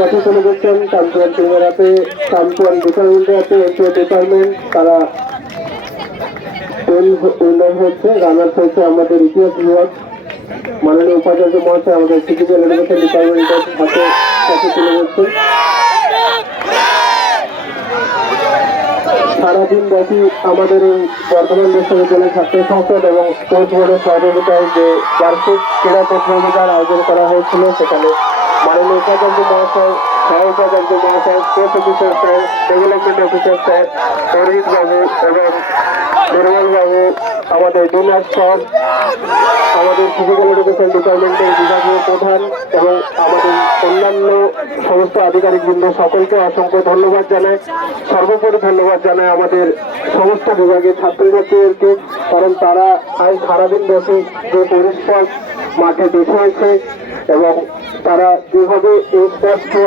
পথে চলে যাচ্ছেন চ্যাম্পিয়ন টিমের হাতে, চ্যাম্পিয়ন ডিপার্টমেন্টের হাতে এনটিএ ডিপার্টমেন্ট। তারা উন্নয়ন হচ্ছে, রানার্স হচ্ছে আমাদের ইতিহাস বিভাগ। মাননীয় উপাচার্য মহাশয় আমাদের ফিজিক্যাল এডুকেশন ডিপার্টমেন্টের হাতে পথে চলে যাচ্ছেন। সারাদিন ব্যাপী আমাদের এই বর্ধমান বিশ্ববিদ্যালয় ছাত্র সংসদ এবং স্পোর্টস বোর্ডের সহযোগিতায় যে বার্ষিক ক্রীড়া প্রতিযোগিতার আয়োজন করা হয়েছিল, সেখানে মাননীয় উপাচার্য মহাশয়, সহ উপাচার্য মহাশয়, sports officer sir, development officer sir, Arit babu এবং নির্মল বাবু, আমাদের ডিনার স্যার, আমাদের ফিজিক্যাল এডুকেশন ডিপার্টমেন্টের বিভাগীয় প্রধান এবং আমাদের অন্যান্য সমস্ত আধিকারিকবৃন্দ সকলকে অসংখ্য ধন্যবাদ জানাই। সর্বোপরি ধন্যবাদ জানাই আমাদের সমস্ত বিভাগের ছাত্রছাত্রীদেরকে, কারণ তারা আজ সারাদিন ব্যাপী যে পরিশ্রম মাঠে বসে এবং তারা যেভাবে এই স্পোর্টসকে